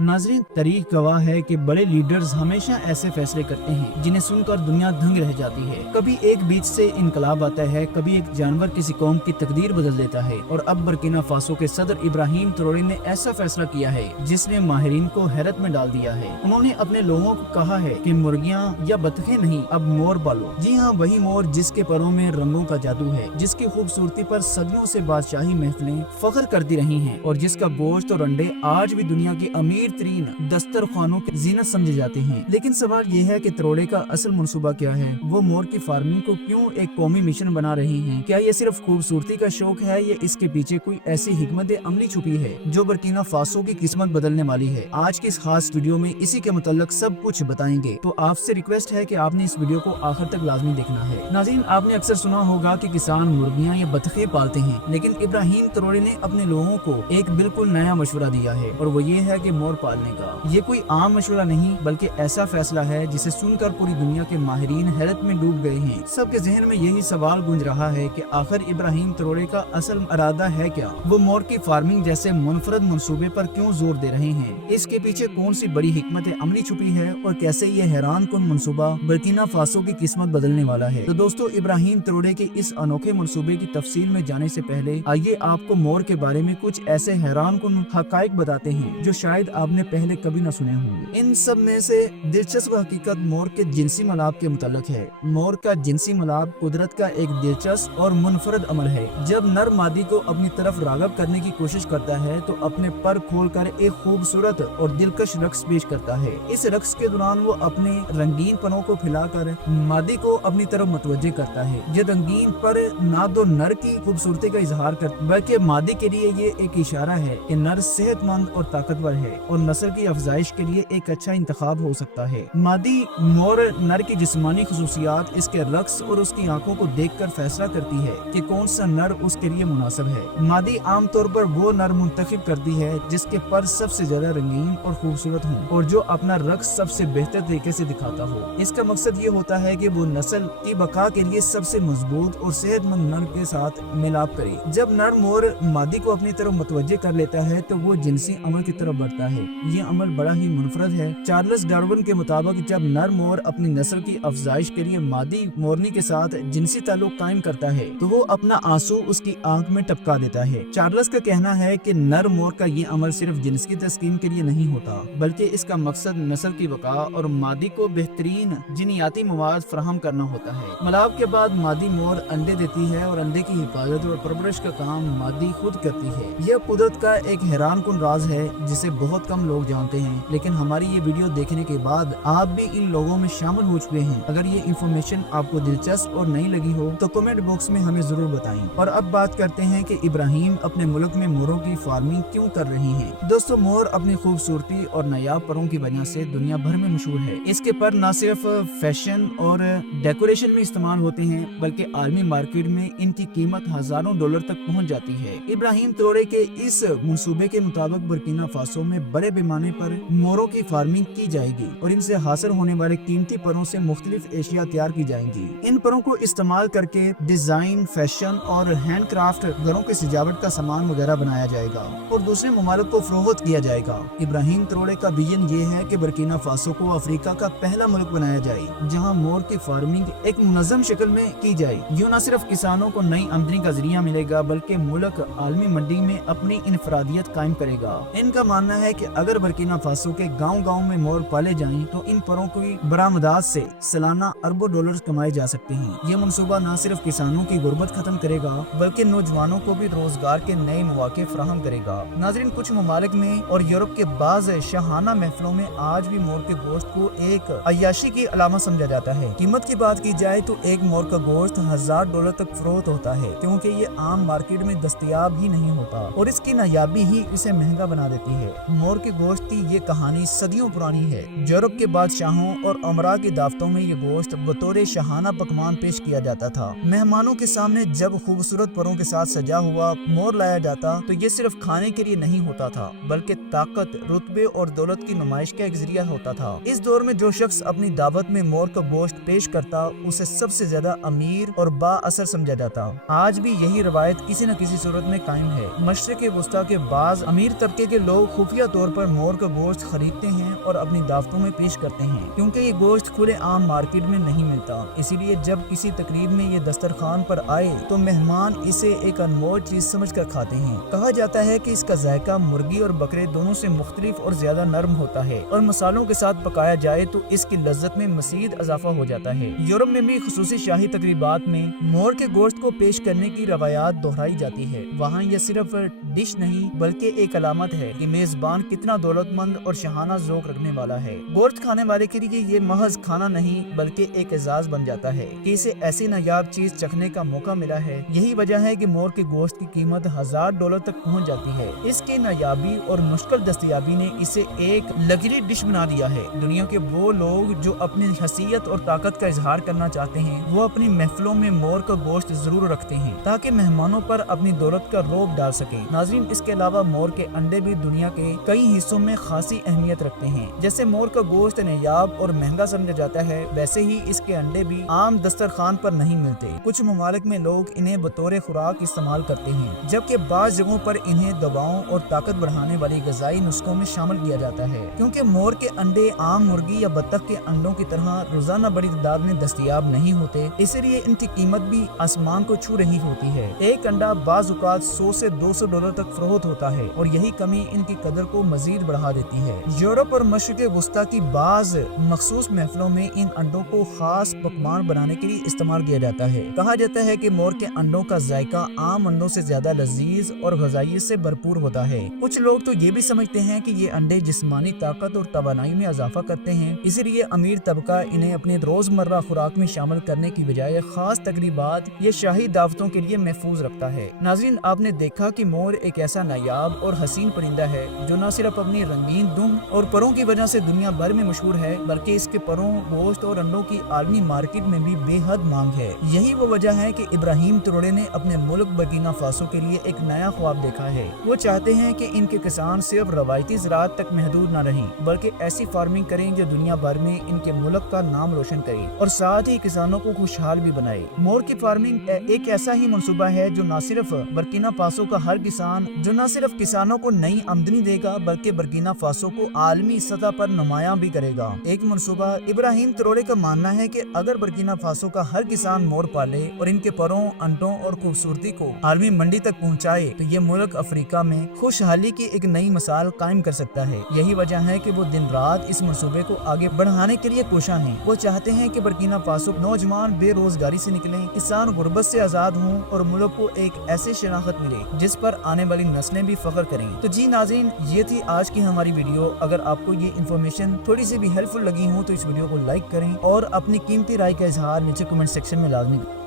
नाजरीन, तारीख गवाह है कि बड़े लीडर्स हमेशा ऐसे फैसले करते हैं जिन्हें सुनकर दुनिया दंग रह जाती है। कभी एक बीच से इनकलाब आता है, कभी एक जानवर किसी कौम की तकदीर बदल देता है, और अब बर्किना फासो के सदर इब्राहिम ट्रोरे ने ऐसा फैसला किया है जिसने माहिरीन को हैरत में डाल दिया है। उन्होंने अपने लोगों को कहा है कि मुर्गियां या बतखें नहीं, अब मोर पालो। जी हाँ, वही मोर जिसके परों में रंगों का जादू है, जिसकी खूबसूरती पर सदियों से बादशाही महफिलें फख्र करती रही हैं, और जिसका गोश्त और अंडे आज भी दुनिया की अमीर तरीन दस्तरखानों की जीनत समझे जाते हैं। लेकिन सवाल ये है कि ट्रोरे का असल मंसूबा क्या है? वो मोर की फार्मिंग को क्यों एक कौमी मिशन बना रहे हैं? क्या ये सिर्फ खूबसूरती का शौक है या इसके पीछे कोई ऐसी हिकमत अमली छुपी है जो बर्किना फासो की किस्मत बदलने वाली है? आज की इस खास वीडियो में इसी के मुताल्लिक सब कुछ बताएंगे, तो आपसे रिक्वेस्ट है कि आपने इस वीडियो को आखिर तक लाजमी देखना है। नाज़रीन, आपने अक्सर सुना होगा कि किसान मुर्गियां या बतखें पालते हैं, लेकिन इब्राहिम ट्रोरे ने अपने लोगों को एक बिल्कुल नया मशवरा दिया है, और वो ये है कि मोर पालने का। ये कोई आम मशवरा नहीं, बल्कि ऐसा फैसला है जिसे सुनकर पूरी दुनिया के माहिरीन हैरत में डूब गए हैं। सबके जहन में यही सवाल गूंज रहा है कि आखिर इब्राहिम ट्रोरे का असल इरादा है क्या? वो मोर की फार्मिंग जैसे मुनफरद मंसूबे पर क्यों जोर दे रहे हैं? इसके पीछे कौन सी बड़ी हिकमत अमली छुपी है, और कैसे ये हैरान कुन मंसूबा बर्किना फासो की किस्मत बदलने वाला है? तो दोस्तों, इब्राहिम ट्रोरे के इस अनोखे मंसूबे की तफसील में जाने से पहले आइए आपको मोर के बारे में कुछ ऐसे हैरान कुन हकाइक बताते हैं जो शायद आपने पहले कभी न सुने होंगे। इन सब में से दिलचस्प हकीकत मोर के जिनसी मलाप के मुताल्लिक है। मोर का जिनसी मलाप कुदरत का एक दिलचस्प और मुनफरद अमल है। जब नर मादी को अपनी तरफ रागब करने की कोशिश करता है तो अपने पर खोलकर एक खूबसूरत और दिलकश रक्स पेश करता है। इस रक्स के दौरान वो अपने रंगीन पनों को फैलाकर मादी को अपनी तरफ मुतवज्जे करता है। ये रंगीन पर ना तो नर की खूबसूरती का इजहार करता, बल्कि मादी के लिए ये एक इशारा है कि नर सेहतमंद और ताकतवर है और नस्ल की अफजाइश के लिए एक अच्छा इंतखाब हो सकता है। मादी मोर नर की जिस्मानी खुसूसियात, इसके रक्स और उसकी आंखों को देखकर फैसला करती है कि कौन सा नर उसके लिए मुनासिब है। मादी आमतौर पर वो नर मुंतखब करती है जिसके पर सबसे ज्यादा रंगीन और खूबसूरत हो और जो अपना रक्स सबसे बेहतर तरीके से दिखाता हो। इसका मकसद ये होता है कि वो नस्ल की बका के लिए सबसे मजबूत और सेहतमंद नर के साथ मिलाप करे। जब नर मोर मादी को अपनी तरफ मुतवज्जे कर लेता है तो वो जिनसी अमल की तरफ बढ़ता है। ये अमल बड़ा ही मुनफरद है। चार्ल्स डार्विन के मुताबिक जब नर मोर अपनी नस्ल की अफजाइश के लिए मादी मोरनी के साथ जिनसी ताल्लुक कायम करता है तो वो अपना आंसू उसकी आंख में टपका देता है। चार्ल्स का कहना है कि नर मोर का ये अमल सिर्फ जिन्स की तस्कीन के लिए नहीं होता, बल्कि इसका मकसद नस्ल की बका और मादी को बेहतरीन जिनियाती मवाद फराहम करना होता है। मलाप के बाद मादी मोर अंडे देती है और अंडे की हिफाजत और परवरिश का काम मादी खुद करती है। यह कुदरत का एक हैरान कुन राज है जिसे बहुत कम लोग जानते हैं, लेकिन हमारी ये वीडियो देखने के बाद आप भी इन लोगों में शामिल हो चुके हैं। अगर ये इंफॉर्मेशन आपको दिलचस्प और नई लगी हो तो कमेंट बॉक्स में हमें जरूर बताएं। और अब बात करते हैं कि इब्राहिम अपने मुल्क में मोरों की फार्मिंग क्यों कर रही हैं। दोस्तों, मोर अपनी खूबसूरती और नायाब परों की वजह से दुनिया भर में मशहूर है। इसके पर न सिर्फ फैशन और डेकोरेशन में इस्तेमाल होते हैं, बल्कि आलमी मार्केट में इनकी कीमत हजारों डॉलर तक पहुँच जाती है। इब्राहिम ट्रोरे के इस मंसूबे के मुताबिक बर्किना फासो में बड़े पैमाने पर मोरों की फार्मिंग की जाएगी और इनसे हासिल होने वाले कीमती परों से मुख्तलिफ एशिया तैयार की जाएंगी। इन परों को इस्तेमाल करके डिजाइन, फैशन और हैंडक्राफ्ट घरों के सजावट का सामान वगैरह बनाया जाएगा और दूसरे ममालिक को फरोख्त किया जाएगा। इब्राहिम ट्रोरे का विजन ये है कि बर्किना फासो को अफ्रीका का पहला मुल्क बनाया जाए जहाँ मोर की फार्मिंग एक मुनज़्ज़म शक्ल में की जाए। यूँ न सिर्फ किसानों को नई आमदनी का जरिया मिलेगा, बल्कि मुल्क आलमी मंडी में अपनी इनफरादियत कायम करेगा। इनका मानना है कि अगर बर्किना फासो के गाँव-गाँव में मोर पाले जाएं तो इन परों की बरामदात से सालाना अरबों डॉलर कमाए जा सकते हैं। ये मंसूबा न सिर्फ किसानों की गुर्बत खत्म करेगा, बल्कि नौजवानों को भी रोजगार के नए मौके फराहम करेगा। नाज़रीन, कुछ ममालिक में और यूरोप के बाज़ शाहाना महफिलों में आज भी मोर के गोश्त को एक अय्याशी की अलामत समझा जाता है। कीमत की बात की जाए तो एक मोर का गोश्त $1000 तक फरोख्त होता है, क्योंकि ये आम मार्केट में दस्तयाब ही नहीं होता और इसकी नायाबी ही इसे महंगा बना देती है। मोर के गोश्त की ये कहानी सदियों पुरानी है। यूरोप के बादशाहों और उमरा की दावतों में ये गोश्त बतौर शाहाना पकवान पेश किया जाता था। मेहमानों के सामने जब खूबसूरत परों के साथ सजा हुआ मोर लाया जाता तो ये सिर्फ खाने के लिए नहीं होता था, बल्कि ताकत, रुतबे और दौलत की नुमाइश का एक जरिया होता था। इस दौर में जो शख्स अपनी दावत में मोर का गोश्त पेश करता उसे सबसे ज्यादा अमीर और बाअसर समझा जाता। आज भी यही रवायत किसी न किसी सूरत में कायम है। मशरिक़ वस्ता के बाज़ अमीर तबके के लोग खुफिया तौर طور پر مور کا گوشت خریدتے ہیں اور اپنی دعوتوں میں پیش کرتے ہیں، کیونکہ یہ گوشت کھلے عام مارکیٹ میں نہیں ملتا۔ اسی لیے جب کسی تقریب میں یہ دسترخوان پر آئے تو مہمان اسے ایک انمول چیز سمجھ کر کھاتے ہیں۔ کہا جاتا ہے کہ اس کا ذائقہ مرغی اور بکرے دونوں سے مختلف اور زیادہ نرم ہوتا ہے، اور مسالوں کے ساتھ پکایا جائے تو اس کی لذت میں مزید اضافہ ہو جاتا ہے۔ یورپ میں بھی خصوصی شاہی تقریبات میں مور کے گوشت کو پیش کرنے کی روایات دہرائی جاتی ہے۔ وہاں یہ صرف ڈش نہیں بلکہ ایک علامت ہے کہ میزبان کتنا دولت مند اور شاہانہ ذوق رکھنے والا ہے۔ گوشت کھانے والے کے لیے یہ محض کھانا نہیں بلکہ ایک اعزاز بن جاتا ہے کہ اسے ایسی نایاب چیز چکھنے کا موقع ملا ہے۔ یہی وجہ ہے کہ مور کے گوشت کی قیمت $1000 تک پہنچ جاتی ہے۔ اس کی نایابی اور مشکل دستیابی نے اسے ایک لگژری ڈش بنا دیا ہے۔ دنیا کے وہ لوگ جو اپنی حیثیت اور طاقت کا اظہار کرنا چاہتے ہیں وہ اپنی محفلوں میں مور کا گوشت ضرور رکھتے ہیں تاکہ مہمانوں پر اپنی دولت کا رعب ڈال سکیں۔ ناظرین، اس کے علاوہ مور کے انڈے بھی دنیا کے کئی حصوں میں خاصی اہمیت رکھتے ہیں۔ جیسے مور کا گوشت نایاب اور مہنگا سمجھا جاتا ہے، ویسے ہی اس کے انڈے بھی عام دسترخوان پر نہیں ملتے۔ کچھ ممالک میں لوگ انہیں بطور خوراک استعمال کرتے ہیں، جبکہ بعض جگہوں پر انہیں دواؤں اور طاقت بڑھانے والی غذائی نسخوں میں شامل کیا جاتا ہے۔ کیونکہ مور کے انڈے عام مرغی یا بطخ کے انڈوں کی طرح روزانہ بڑی تعداد میں دستیاب نہیں ہوتے، اس لیے ان کی قیمت بھی آسمان کو چھو رہی ہوتی ہے۔ ایک انڈا بعض اوقات $100 سے $200 تک فروخت ہوتا ہے، اور یہی کمی ان کی قدر کو مزید بڑھا دیتی ہے۔ یورپ اور مشرق وسطیٰ کی بعض مخصوص محفلوں میں ان انڈوں کو خاص پکوان بنانے کے لیے استعمال کیا جاتا ہے۔ کہا جاتا ہے کہ مور کے انڈوں کا ذائقہ عام انڈوں سے زیادہ لذیذ اور غذائیت سے بھرپور ہوتا ہے۔ کچھ لوگ تو یہ بھی سمجھتے ہیں کہ یہ انڈے جسمانی طاقت اور توانائی میں اضافہ کرتے ہیں، اسی لیے امیر طبقہ انہیں اپنی روزمرہ خوراک میں شامل کرنے کی بجائے خاص تقریبات یا شاہی دعوتوں کے لیے محفوظ رکھتا ہے۔ ناظرین، آپ نے دیکھا کہ مور ایک ایسا نایاب اور حسین پرندہ ہے جو نہ صرف اپنی رنگین دم اور پروں کی وجہ سے دنیا بھر میں مشہور ہے، بلکہ اس کے پروں، گوشت اور انڈوں کی عالمی مارکیٹ میں بھی بے حد مانگ ہے۔ یہی وہ وجہ ہے کہ ابراہیم تروڑے نے اپنے ملک برکینا فاسو کے لیے ایک نیا خواب دیکھا ہے۔ وہ چاہتے ہیں کہ ان کے کسان صرف روایتی زراعت تک محدود نہ رہیں بلکہ ایسی فارمنگ کریں جو دنیا بھر میں ان کے ملک کا نام روشن کرے اور ساتھ ہی کسانوں کو خوشحال بھی بنائے۔ مور کی فارمنگ ایک ایسا ہی منصوبہ ہے جو نہ صرف برکینا فاسو کا ہر کسان جو نہ صرف کسانوں کو نئی آمدنی دے گا بلکہ برکینا فاسو کو عالمی سطح پر نمایاں بھی کرے گا۔ ایک منصوبہ ابراہیم تروڑے کا ماننا ہے کہ اگر برکینا فاسو کا ہر کسان مور پالے اور ان کے پروں، انڈوں اور خوبصورتی کو عالمی منڈی تک پہنچائے تو یہ ملک افریقہ میں خوشحالی کی ایک نئی مثال قائم کر سکتا ہے۔ یہی وجہ ہے کہ وہ دن رات اس منصوبے کو آگے بڑھانے کے لیے کوشاں ہیں۔ وہ چاہتے ہیں کہ برکینا فاسو نوجوان بے روزگاری سے نکلیں، کسان غربت سے آزاد ہوں اور ملک کو ایک ایسی شناخت ملے جس پر آنے والی نسلیں بھی فخر کریں۔ تو جی ناظرین، یہ تھی آج کی ہماری ویڈیو۔ اگر آپ کو یہ انفارمیشن تھوڑی سی بھی ہیلپ فل لگی ہوں تو اس ویڈیو کو لائک کریں اور اپنی قیمتی رائے کا اظہار نیچے کمنٹ سیکشن میں لازمی کریں۔